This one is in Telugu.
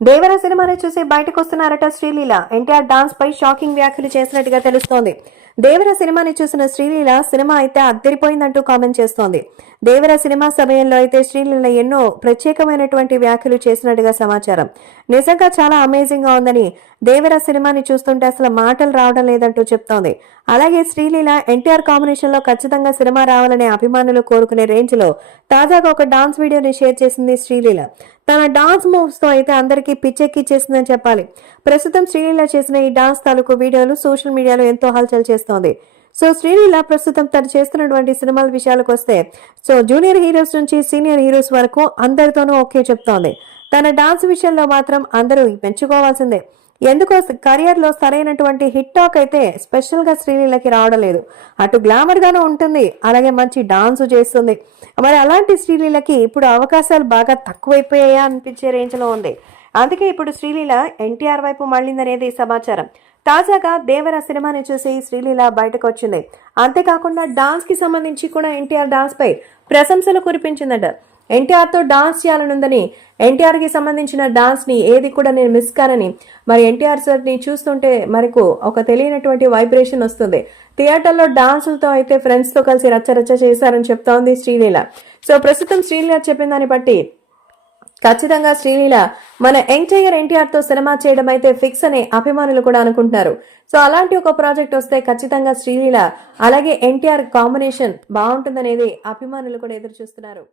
దేవర సినిమాని చూసి బయటకు వస్తున్నారట శ్రీలీల. ఎన్టీఆర్ డాన్స్ పై షాకింగ్ వ్యాఖ్యలు చేసినట్టుగా తెలుస్తోంది. దేవర సినిమాని చూసిన శ్రీలీల సినిమా అయితే అద్దరిపోయిందంటూ కామెంట్ చేస్తోంది. దేవర సినిమా సమయంలో అయితే శ్రీలీల ఎన్నో ప్రత్యేకమైనటువంటి వ్యాఖ్యలు చేసినట్టుగా సమాచారం. నిజంగా చాలా అమేజింగ్గా ఉందని దేవర సినిమాని చూస్తుంటే అసలు మాటలు రావడం లేదంటూ చెప్తోంది. అలాగే శ్రీలీల ఎన్టీఆర్ కాంబినేషన్లో ఖచ్చితంగా సినిమా రావాలనే అభిమానులు కోరుకునే రేంజ్లో తాజాగా ఒక డాన్స్ వీడియోని షేర్ చేసింది శ్రీలీల. తన డాన్స్ మూవ్స్తో అయితే అందరికీ పిచ్చెక్కిచ్చేసిందని చెప్పాలి. ప్రస్తుతం శ్రీలీల చేసిన ఈ డాన్స్ తాలూకు వీడియోలు సోషల్ మీడియాలో ఎంతో హల్చల్ చేస్తుంది సో శ్రీలీల ప్రస్తుతం తను చేస్తున్నటువంటి సినిమాల విషయాలకు వస్తే సో జూనియర్ హీరోస్ నుంచి సీనియర్ హీరోస్ వరకు అందరితోనూ ఓకే చెప్తోంది. తన డాన్స్ విషయంలో మాత్రం అందరూ మెచ్చుకోవాల్సిందే. ఎందుకో కెరియర్లో సరైనటువంటి హిట్ టాక్ అయితే స్పెషల్గా శ్రీలీలకి రావడం లేదు. అటు గ్లామర్గానూ ఉంటుంది అలాగే మంచి డాన్స్ చేస్తుంది. మరి అలాంటి శ్రీలీలకి ఇప్పుడు అవకాశాలు బాగా తక్కువైపోయాయా అనిపించే రేంజ్లో ఉంది. అందుకే ఇప్పుడు శ్రీలీల ఎన్టీఆర్ వైపు మళ్ళిందనేది సమాచారం. తాజాగా దేవర సినిమాని చూసి శ్రీలీల బయటకు వచ్చింది అంతేకాకుండా డాన్స్కి సంబంధించి కూడా ఎన్టీఆర్ డాన్స్ పై ప్రశంసలు కురిపించిందట. ఎన్టీఆర్తో డాన్స్ చేయాలనుందని ఎన్టీఆర్కి సంబంధించిన డాన్స్ని ఏది కూడా నేను మిస్ కానని మరి ఎన్టీఆర్ సార్ని చూస్తుంటే మనకు ఒక తెలియనటువంటి వైబ్రేషన్ వస్తుంది. థియేటర్లో డాన్సులతో అయితే ఫ్రెండ్స్తో కలిసి రచ్చరచ్చ చేశారని చెప్తోంది శ్రీలీల. సో ప్రస్తుతం శ్రీలీల చెప్పిన దాన్ని బట్టి ఖచ్చితంగా శ్రీలీల మన ఎంటైర్ ఎన్టీఆర్తో సినిమా చేయడం అయితే ఫిక్స్ అని అభిమానులు కూడా అనుకుంటున్నారు. సో అలాంటి ఒక ప్రాజెక్ట్ వస్తే ఖచ్చితంగా శ్రీలీల అలాగే ఎన్టీఆర్ కాంబినేషన్ బాగుంటుందనేది అభిమానులు కూడా ఎదురు చూస్తున్నారు